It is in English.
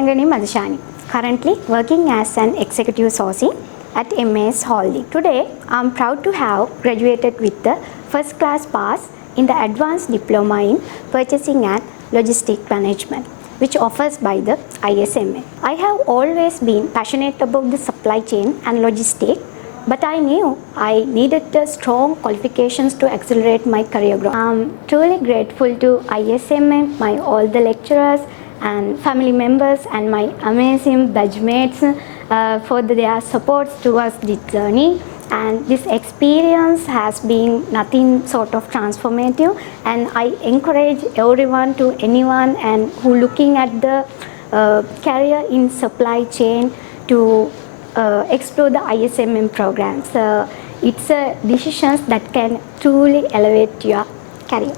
Jayangani Madushani, currently working as an executive sourcing at MS Holding. Today, I am proud to have graduated with the first class pass in the advanced diploma in purchasing and logistic management, which offers by the ISMM. I have always been passionate about the supply chain and logistics, but I knew I needed the strong qualifications to accelerate my career growth. I am truly grateful to ISMM, all the lecturers and family members and my amazing batchmates for their support towards this journey. And this experience has been nothing sort of transformative, and I encourage anyone and who looking at the career in supply chain to explore the ISMM programs. It's a decisions that can truly elevate your career.